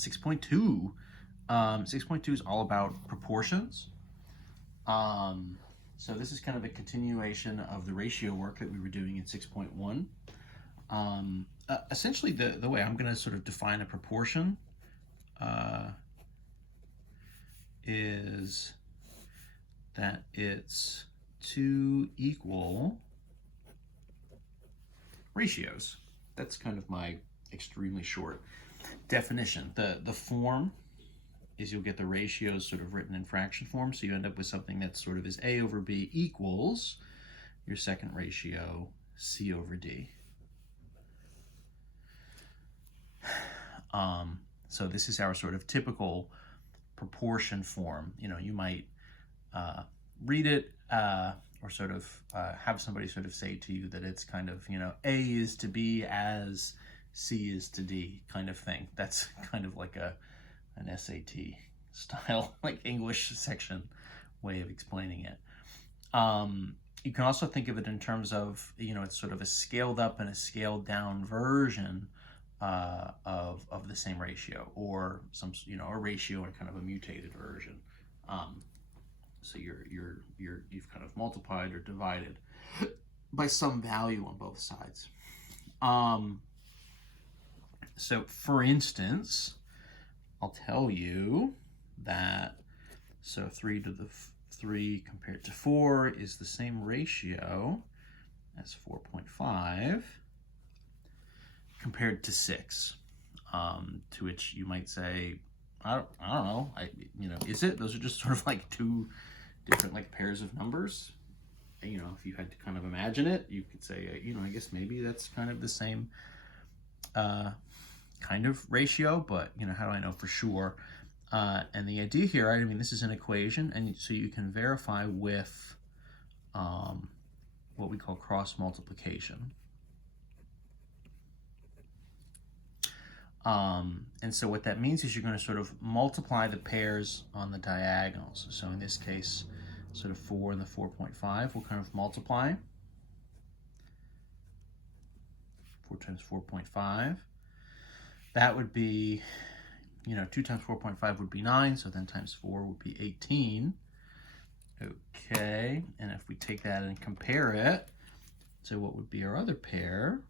6.2. 6.2 is all about proportions. So this is kind of a continuation of the ratio work that we were doing in 6.1. Essentially, the way I'm going to sort of define a proportion is that it's two equal ratios. That's kind of my extremely short definition. The form is you'll get the ratios sort of written in fraction form, so you end up with something that sort of is A over B equals your second ratio, C over D. So this is our sort of typical proportion form. You know, you might read it or sort of have somebody sort of say to you that it's kind of, you know, A is to B as C is to D kind of thing. That's kind of like an SAT style, like English section way of explaining it. You can also think of it in terms of, you know, it's sort of a scaled up and a scaled down version of the same ratio, or some, you know, a ratio and kind of a mutated version. So you've kind of multiplied or divided by some value on both sides. So for instance, I'll tell you that, so 3 to the 3 compared to 4 is the same ratio as 4.5 compared to 6. To which you might say, I don't know, you know, is it? Those are just sort of like two different like pairs of numbers. You know, if you had to kind of imagine it, you could say, you know, I guess maybe that's kind of the same kind of ratio, but, you know, how do I know for sure? And the idea here, right, I mean, this is an equation, and so you can verify with what we call cross multiplication. And so what that means is you're going to sort of multiply the pairs on the diagonals. So in this case, sort of 4 and the 4.5 will kind of multiply. 4 times 4.5. That would be, you know, 2 times 4.5 would be 9, so then times 4 would be 18. Okay, and if we take that and compare it to what would be our other pair,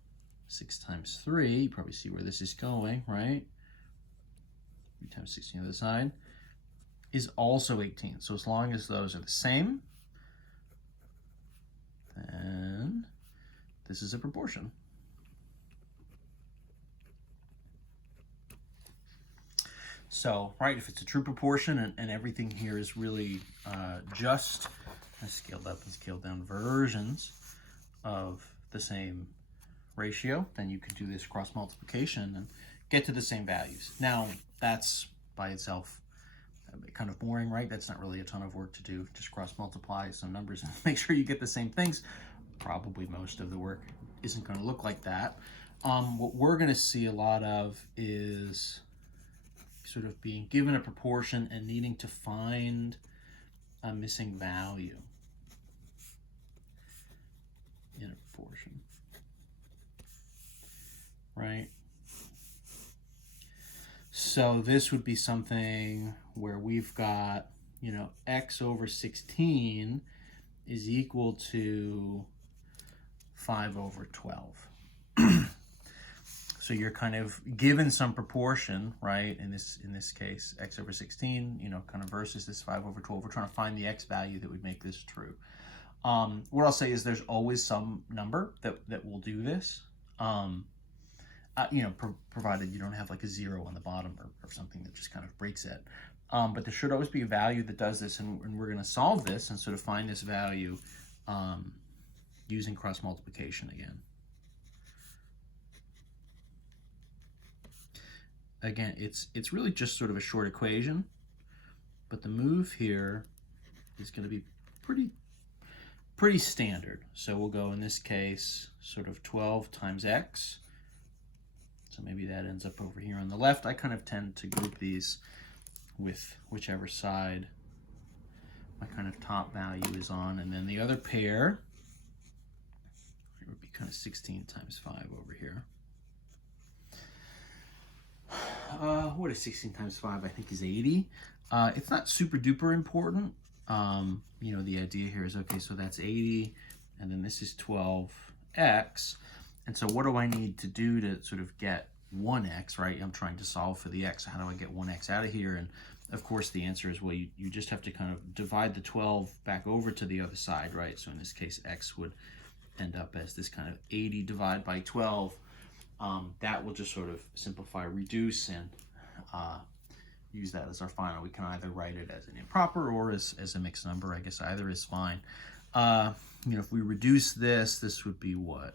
6 times 3, you probably see where this is going, right? 3 times 16 on the other side is also 18. So as long as those are the same, then this is a proportion. So, right, if it's a true proportion and everything here is really just scaled up and scaled down versions of the same ratio, then you can do this cross multiplication and get to the same values. Now, that's by itself kind of boring, right? That's not really a ton of work to do. Just cross multiply some numbers and make sure you get the same things. Probably most of the work isn't going to look like that. What we're going to see a lot of is sort of being given a proportion and needing to find a missing value in a proportion, right? So this would be something where we've got, you know, x over 16 is equal to 5 over 12. So you're kind of given some proportion, right? In this case, x over 16, you know, kind of versus this 5 over 12. We're trying to find the x value that would make this true. What I'll say is there's always some number that will do this. You know, provided you don't have like a 0 on the bottom or something that just kind of breaks it. But there should always be a value that does this, and we're going to solve this and sort of find this value using cross multiplication again. Again, it's really just sort of a short equation, but the move here is going to be pretty standard. So we'll go, in this case, sort of 12 times x. So maybe that ends up over here on the left. I kind of tend to group these with whichever side my kind of top value is on. And then the other pair, it would be kind of 16 times 5 over here. what is 16 times 5? I think is 80. It's not super duper important. You know, the idea here is, okay, so that's 80, and then this is 12x. And so what do I need to do to sort of get 1x, right? I'm trying to solve for the x. How do I get 1x out of here? And of course, the answer is, well, you just have to kind of divide the 12 back over to the other side, right? So in this case, x would end up as this kind of 80 divided by 12. That will just sort of simplify, reduce, and use that as our final. We can either write it as an improper or as a mixed number. I guess either is fine. You know, if we reduce this, this would be what?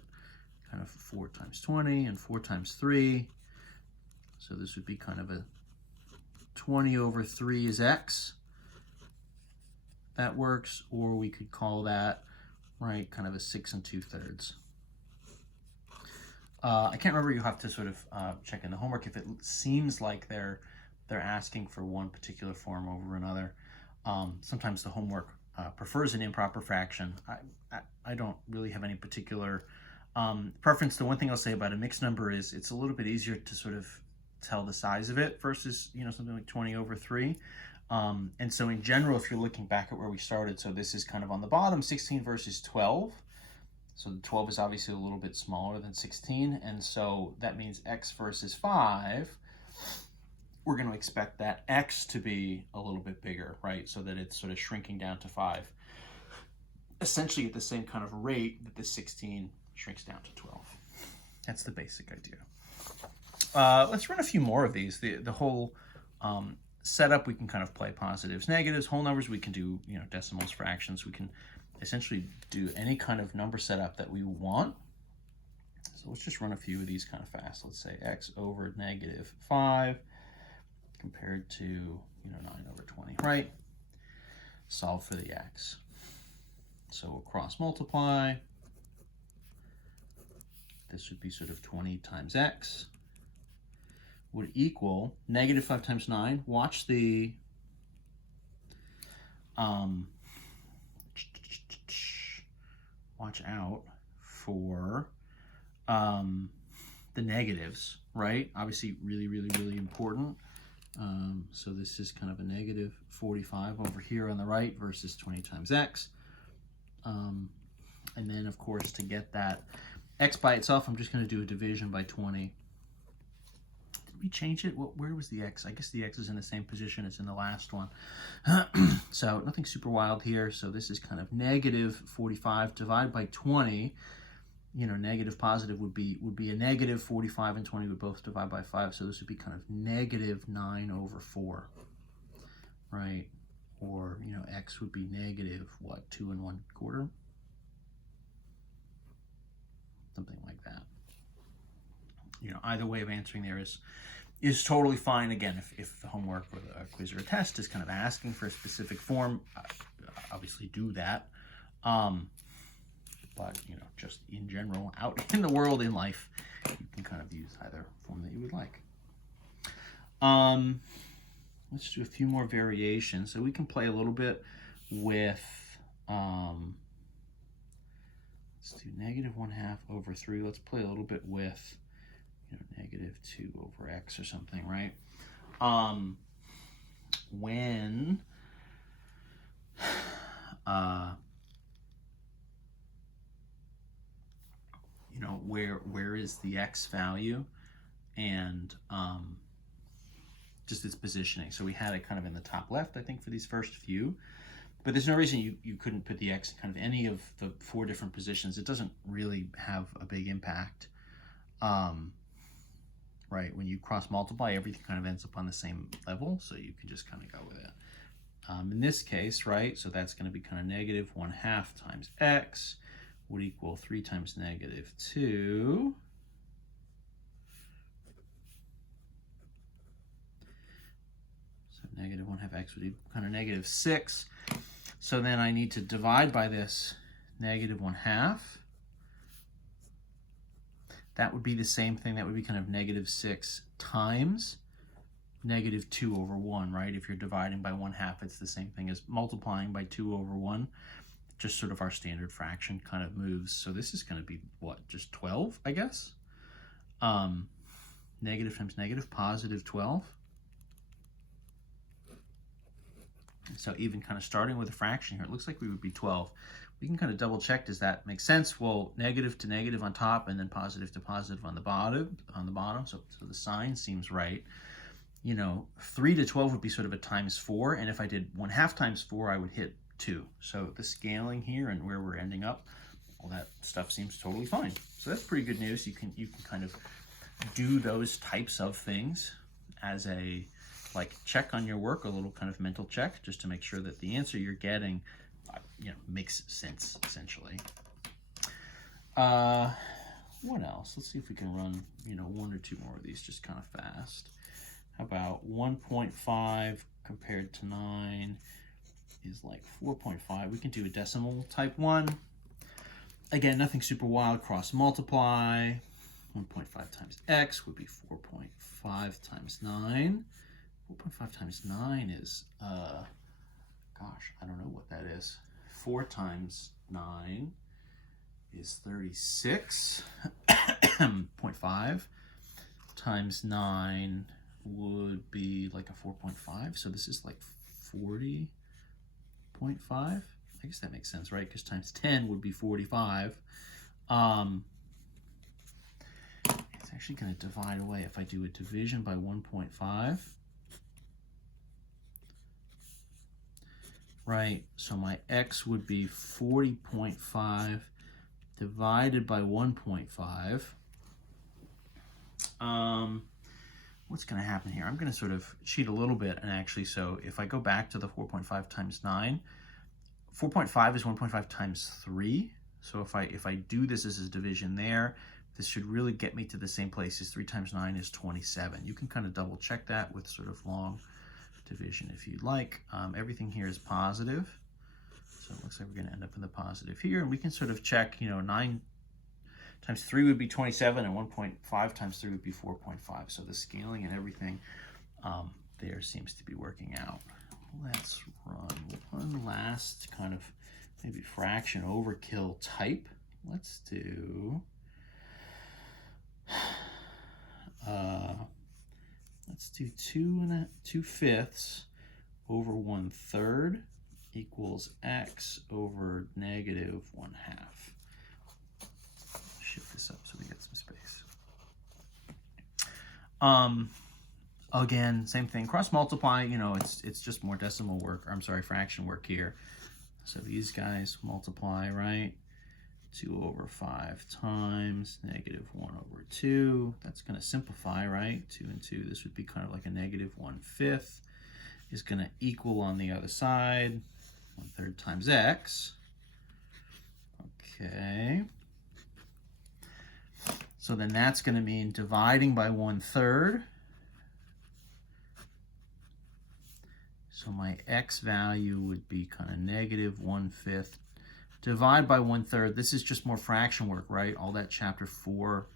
Kind of 4 times 20 and 4 times 3. So this would be kind of a 20 over 3 is x. That works. Or we could call that, right, kind of a 6 2/3. I can't remember. You have to sort of check in the homework if it seems like they're asking for one particular form over another. Sometimes the homework prefers an improper fraction. I don't really have any particular preference. The one thing I'll say about a mixed number is it's a little bit easier to sort of tell the size of it versus, you know, something like 20 over 3. And so in general, if you're looking back at where we started, so this is kind of on the bottom, 16 versus 12. So the 12 is obviously a little bit smaller than 16. And so that means x versus 5. We're going to expect that x to be a little bit bigger, right? So that it's sort of shrinking down to 5. Essentially at the same kind of rate that the 16 shrinks down to 12. That's the basic idea. Let's run a few more of these. The whole setup, we can kind of play positives, negatives, whole numbers. We can do, you know, decimals, fractions. We can essentially do any kind of number setup that we want. So let's just run a few of these kind of fast. Let's say x over negative 5 compared to, you know, 9 over 20, right? Solve for the x. So we'll cross multiply. This would be sort of 20 times x would equal negative 5 times 9. Watch the watch out for the negatives, right? Obviously really, really, really important. So this is kind of a negative 45 over here on the right versus 20 times x. And then, of course, to get that x by itself, I'm just going to do a division by 20. Did we change it? Where was the x? I guess the x is in the same position as in the last one. So nothing super wild here. So this is kind of negative 45 divided by 20. You know, negative positive would be a negative 45, and 20 would both divide by 5. So this would be kind of negative 9 over 4, right? Or, you know, x would be negative, what, 2 1/4? Something like that. You know, either way of answering there is totally fine. Again, if the homework or the quiz or a test is kind of asking for a specific form, obviously do that. But, you know, just in general, out in the world, in life, you can kind of use either form that you would like. Let's do a few more variations. So we can play a little bit with, let's do negative 1/2 over 3. Let's play a little bit with, you know, negative 2 over x or something, right? When you know, where is the x value, and just its positioning. So we had it kind of in the top left, I think, for these first few, but there's no reason you couldn't put the x in kind of any of the 4 different positions. It doesn't really have a big impact. Right, when you cross multiply, everything kind of ends up on the same level, so you can just kind of go with it. In this case, right, so that's going to be kind of negative 1/2 times x would equal 3 times negative 2. So negative 1/2 x would equal kind of negative 6. So then I need to divide by this negative 1/2. That would be the same thing. That would be kind of negative 6 times negative 2 over 1, right? If you're dividing by 1/2, it's the same thing as multiplying by 2 over 1. Just sort of our standard fraction kind of moves. So this is going to be, what, just 12, I guess? Negative times negative, positive 12. So even kind of starting with a fraction here, it looks like we would be 12. We can kind of double check, does that make sense? Well, negative to negative on top and then positive to positive on the bottom. So the sign seems right. You know, 3 to 12 would be sort of a times 4, and if I did 1/2 times 4, I would hit 2. So the scaling here and where we're ending up, all that stuff seems totally fine. So that's pretty good news. You can kind of do those types of things as a check on your work, a little kind of mental check, just to make sure that the answer you're getting, makes sense, essentially. What else? Let's see if we can run, 1 or 2 more of these just kind of fast. How about 1.5 compared to 9 is like 4.5. We can do a decimal type 1. Again, nothing super wild. Cross multiply. 1.5 times x would be 4.5 times 9. 4.5 times 9 is, gosh, I don't know what that is. 4 times 9 is 36. 0.5 times 9 would be like a 4.5. So this is like 40.5. I guess that makes sense, right? Because times 10 would be 45. It's actually going to divide away if I do a division by 1.5. Right, so my x would be 40.5 divided by 1.5. What's going to happen here? I'm going to sort of cheat a little bit, and actually, so if I go back to the 4.5 times 9, 4.5 is 1.5 times 3. So if I do this as a division there, this should really get me to the same place as 3 times 9 is 27. You can kind of double check that with sort of long division if you'd like. Everything here is positive. So it looks like we're going to end up in the positive here. And we can sort of check, 9 times 3 would be 27, and 1.5 times 3 would be 4.5. So the scaling and everything there seems to be working out. Let's run one last kind of maybe fraction overkill type. Let's do let's do 2/5 over 1/3 equals x over negative 1/2. Shift this up so we get some space. Again, same thing. Cross multiply. It's just more decimal work. Or I'm sorry, fraction work here. So these guys multiply, right? 2 over 5 times negative 1 over 2. That's going to simplify, right? 2 and 2. This would be kind of like a negative 1/5. Is going to equal on the other side 1/3 times x. Okay. So then that's going to mean dividing by 1/3. So my x value would be kind of negative 1/5. Divide by 1/3. This is just more fraction work, right? All that chapter 4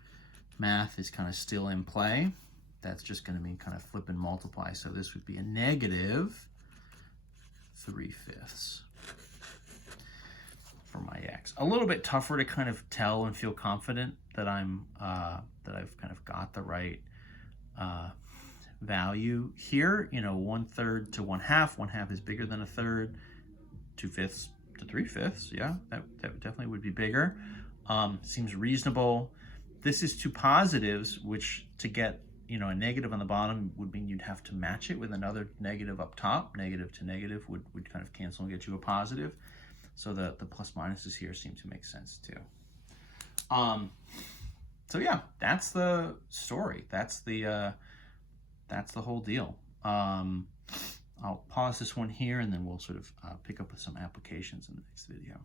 math is kind of still in play. That's just going to mean kind of flip and multiply. So this would be a negative 3/5 for my x. A little bit tougher to kind of tell and feel confident that I've kind of got the right value here. 1/3 to 1/2. 1/2 is bigger than 1/3. 2/5 to 3/5. Yeah, that definitely would be bigger. Seems reasonable. This is two positives, which to get a negative on the bottom would mean you'd have to match it with another negative up top. Negative to negative would kind of cancel and get you a positive. So the plus minuses here seem to make sense too. So yeah, that's the story. That's the whole deal. I'll pause this one here, and then we'll sort of pick up with some applications in the next video.